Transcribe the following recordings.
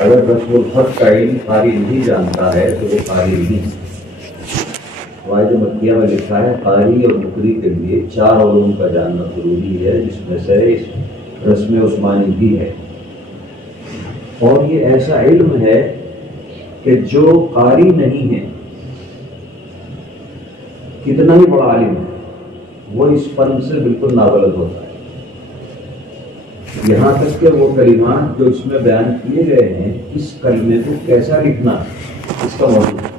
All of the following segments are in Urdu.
اگر رسم الخط کا علم قاری نہیں جانتا ہے تو وہ قاری نہیں. قواعد مکیہ میں لکھا ہے قاری اور مقری کے لیے 4 علوم کا جاننا ضروری ہے، جس میں سے رسم عثمانی بھی ہے. اور یہ ایسا علم ہے کہ جو قاری نہیں ہے، کتنا ہی بڑا عالم ہے، وہ اس فن سے بالکل نابلد ہوتا ہے. یہاں تک کہ وہ کلمات جو اس میں بیان کیے گئے ہیں، اس کلمے کو کیسا لکھنا اس کا موضوع ہے.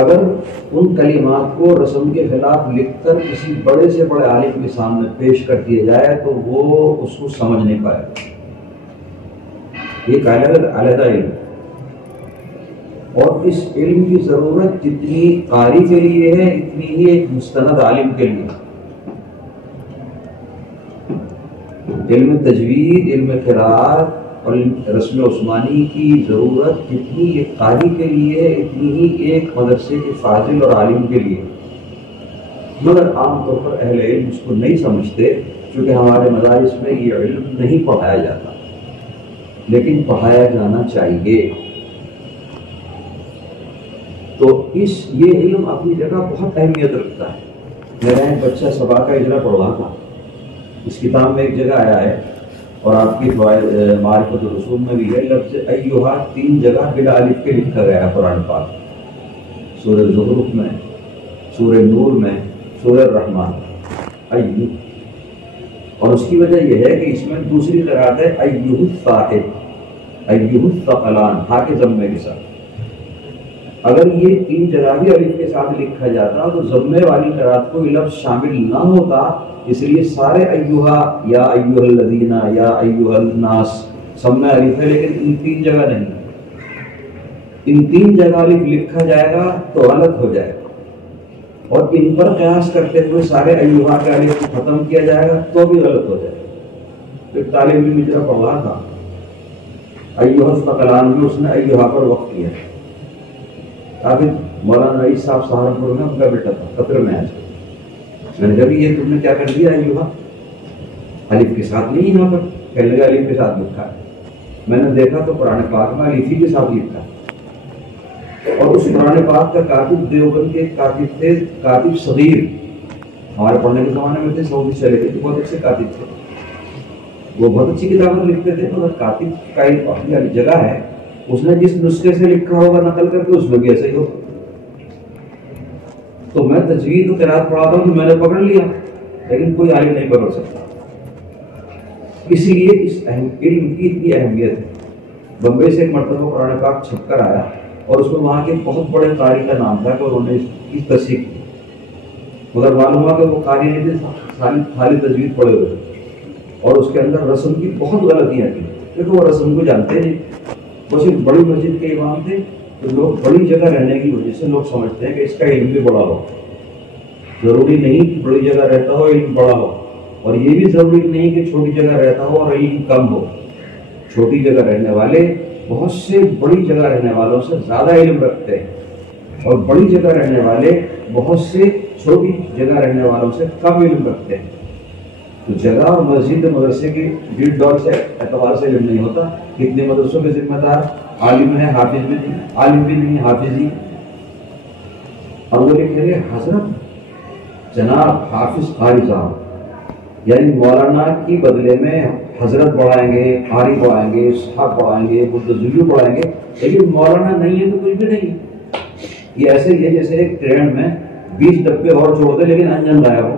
اگر ان کلمات کو رسم کے خلاف لکھ کر کسی بڑے سے بڑے عالم کے سامنے پیش کر دیا جائے تو وہ اس کو سمجھ نہیں پائے گا. ایک علیحدہ علم، اور اس علم کی ضرورت جتنی قاری کے لیے ہے اتنی ہی ایک مستند عالم کے لیے. علم تجوید، علم قراءت اور رسم عثمانی کی ضرورت جتنی ایک قاری کے لیے ہے اتنی ہی ایک مدرسے کے فاضل اور عالم کے لیے. مگر عام طور پر اہل علم اس کو نہیں سمجھتے، چونکہ ہمارے مدارس میں یہ علم نہیں پڑھایا جاتا، لیکن پڑھایا جانا چاہیے. تو یہ علم اپنی جگہ بہت اہمیت رکھتا ہے. میرا ایک بچہ سبا کا اجرا پڑھ رہا تھا، اس کتاب میں ایک جگہ آیا ہے اور آپ کی معرفت الرسول میں بھی ہے، لفظ ایھا 3 جگہ بلا الف کے لکھا گیا ہے قرآن پاک. سورہ زخرف میں، سورہ نور میں، سورہ الرحمن. ایھا، اور اس کی وجہ یہ ہے کہ اس میں دوسری قرأت ہے ایھا الصاحب، ایھا الثقلان، ہا کے ضمے کے ساتھ. اگر یہ 3 جگہ بھی الف کے ساتھ لکھا جاتا تو ضمے والی قرأت کو یہ لفظ شامل نہ ہوتا. اس لیے سارے ایھا، یا ایھا الذین، یا ایھا الناس سب میں الف ہے، لیکن ان 3 جگہ نہیں. ان 3 جگہ الف لکھا جائے گا تو غلط ہو جائے گا، اور ان پر قیاس کرتے ہوئے سارے ایھا کا الف کو ختم کیا جائے گا تو بھی غلط ہو جائے گا. ایک طالب علم اجرا پڑھ رہا تھا، ایھا الثقلان میں اس نے ایھا پر وقف کیا. ابھی مولانا رئیس صاحب سہارنپور میں ان کا بیٹا تھا، قطر میں آج. میں نے کہا یہ تم نے کیا کر دیا، ایھا الف کے ساتھ نہیں یہاں پر، کہنے لگا الف کے ساتھ لکھا ہے. میں نے دیکھا تو قرآن پاک میں الف ہی کے ساتھ لکھا ہے. اور اس قرآن پاک کا کاتب دیوبند کے کاتب تھے، کاتب صغیر. ہمارے پڑھنے کے زمانے میں تھے، سعودی چلے گئے، تو بہت اچھے کاتب تھے، وہ بہت اچھی کتابیں لکھتے تھے. مگر کاتب کا ایک اپنی جگہ ہے، اس نے جس نسخے سے لکھا ہوگا نقل کر کے اس میں بھی ایسا ہی ہوگا. تو میں تجوید و قرأت پڑھاتا ہوں تو میں نے پکڑ لیا، لیکن کوئی عالم نہیں پکڑ سکتا. اسی لیے اس علم کی اتنی اہمیت ہے. بمبئی سے ایک مرتبہ قرآن پاک چھپ کر آیا اور اس میں وہاں کے بہت بڑے قاری کا نام تھا کہ انہوں نے اس کی تصحیح کی. مگر معلوم ہوا کہ وہ قاری نہیں تھے، خالی تجوید پڑھے ہوئے، اور اس کے اندر رسم کی بہت غلطیاں تھیں، کیونکہ وہ رسم کو جانتے نہیں. وہ صرف بڑی مسجد کے امام تھے، تو لوگ بڑی جگہ رہنے کی وجہ سے لوگ سمجھتے ہیں کہ اس کا علم بھی بڑا ہو. ضروری نہیں کہ بڑی جگہ رہتا ہو علم بڑا ہو، اور یہ بھی ضروری نہیں کہ چھوٹی جگہ رہتا ہو اور علم کم ہو. چھوٹی جگہ رہنے والے بہت سے بڑی جگہ رہنے والوں سے زیادہ علم رکھتے ہیں، اور بڑی جگہ رہنے والے بہت سے چھوٹی جگہ رہنے والوں سے کم علم رکھتے ہیں. تو جگہ اور مسجد مدرسے کی ڈیڑھ ڈور سے اعتبار سے علم نہیں ہوتا. کتنے مدرسوں کے ذمہ دار عالم ہے، حافظ بھی نہیں، عالم بھی نہیں، حافظ ہی. اور وہ لکھ رہے حضرت جناب حافظ قاری صاحب، یعنی مولانا کی بدلے میں حضرت پڑھائیں گے، قاری پڑھائیں گے، صاحب پڑھائیں گے، متزوی پڑھائیں گے، لیکن مولانا نہیں ہے تو کچھ بھی نہیں. یہ ایسے ہی ہے جیسے ایک ٹرین میں 20 ڈبے اور چھوڑ دے لیکن انجن غائب ہو.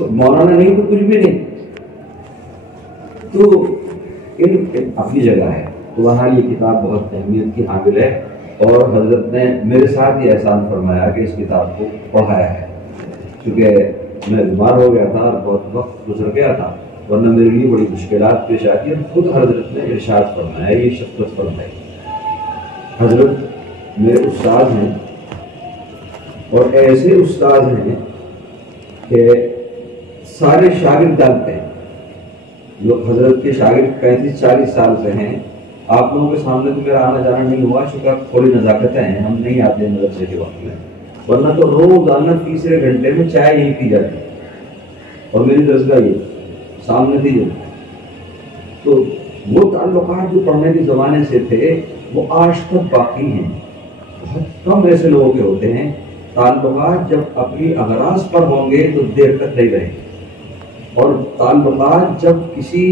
مولانا نہیں تو کچھ بھی نہیں. تو علم اپنی جگہ ہے. تو وہاں یہ کتاب بہت اہمیت کی حامل ہے، اور حضرت نے میرے ساتھ یہ احسان فرمایا کہ اس کتاب کو پڑھایا ہے. کیونکہ میں بیمار ہو گیا تھا اور بہت وقت گزر گیا تھا، ورنہ میرے لیے بڑی مشکلات پیش آتی ہیں. خود حضرت نے ارشاد فرمایا، یہ شفقت فرمائی. حضرت میرے استاد ہیں، اور ایسے استاد ہیں کہ سارے شاگرد جانتے ہیں. لوگ حضرت کے شاگرد 35-40 سال سے ہیں. آپ لوگوں کے سامنے تو میرا آنا جانا نہیں ہوا، چونکہ تھوڑی نزاکتیں ہیں، ہم نہیں آتے مدرسے کے وقت میں، ورنہ تو روزانہ تیسرے گھنٹے میں چائے یہیں پی جاتی. اور میری درسگاہ یہ سامنے تھی جو. تو وہ تعلقات جو پڑھنے کے زمانے سے تھے وہ آج تک باقی ہیں. بہت کم ایسے لوگوں کے ہوتے ہیں تعلقات جب اپنی اغراض پر ہوں گے تو دیر تک نہیں رہیں گے، اور تعلقات جب کسی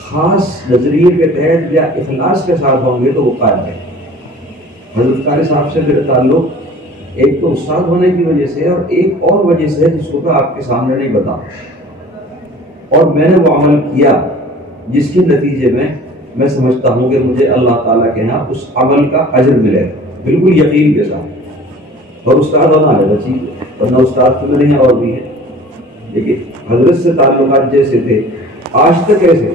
خاص نظریے کے تحت یا اخلاص کے ساتھ ہوں گے تو وہ قائم رہیں گے. حضرت قاری صاحب سے میرے تعلق ایک تو استاد ہونے کی وجہ سے اور ایک اور وجہ سے جس کو میں آپ کے سامنے نہیں بتاؤں، اور میں نے وہ عمل کیا جس کے نتیجے میں سمجھتا ہوں کہ مجھے اللہ تعالیٰ کے ہاں اس عمل کا اجر ملے گا بالکل یقین کے ساتھ. اور استاد ہونا ہے چیز ہے، ورنہ استاد تو نہیں اور بھی ہے، لیکن حضرت سے تعلقات جیسے تھے آج تک ایسے،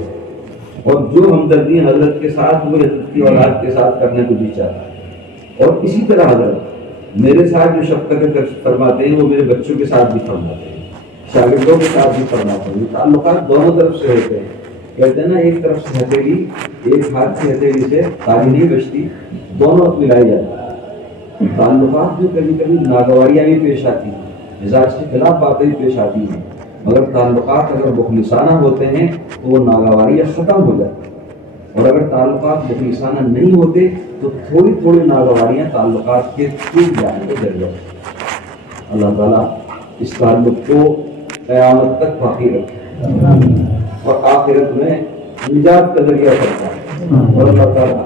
اور جو ہمدردی حضرت کے ساتھ وہ حضرت کی اولاد کے ساتھ کرنے کو بھی چاہتا ہے. اور اسی طرح حضرت میرے ساتھ جو شفقت فرماتے ہیں وہ میرے بچوں کے ساتھ بھی فرماتے ہیں، شاگردوں کے ساتھ بھی فرماتے ہیں. تعلقات دونوں طرف سے ہوتے ہیں. کہتے ہیں نا ایک طرف سے ہتھیلی، ایک ہاتھ کی ہتھیلی سے تالی نہیں بچتی، دونوں ملائی جاتی ہیں. تعلقات جو کبھی کبھی ناگواریاں بھی پیش آتی ہیں، مزاج کے خلاف باتیں پیش آتی ہیں، مگر تعلقات اگر مخلصانہ ہوتے ہیں تو وہ ناگواریاں ختم ہو جاتی ہیں. اور اگر تعلقات مخلصانہ نہیں ہوتے تو تھوڑی تھوڑی ناگواریاں تعلقات کے ٹوٹ جانے کے ذریعہ. اللہ تعالیٰ اس تعلق کو قیامت تک باقی رکھے اور آخرت میں نجات کا ذریعہ کرتا ہے. اور اللہ تعالیٰ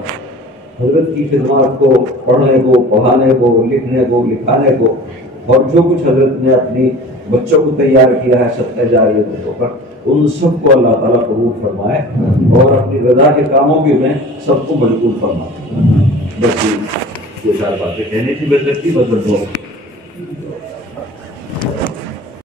حضرت کی خدمات کو، پڑھنے کو، پڑھانے کو، لکھنے کو، لکھانے کو، اور جو کچھ حضرت نے اپنی بچوں کو تیار کیا ہے صدقہ جاریہ کے طور پر، ان سب کو اللہ تعالیٰ قبول فرمائے اور اپنی رضا کے کاموں کی میں سب کو مشغول فرمائے. بس یہ دو چار باتیں کہنی تھی، بس لگتی بس دو.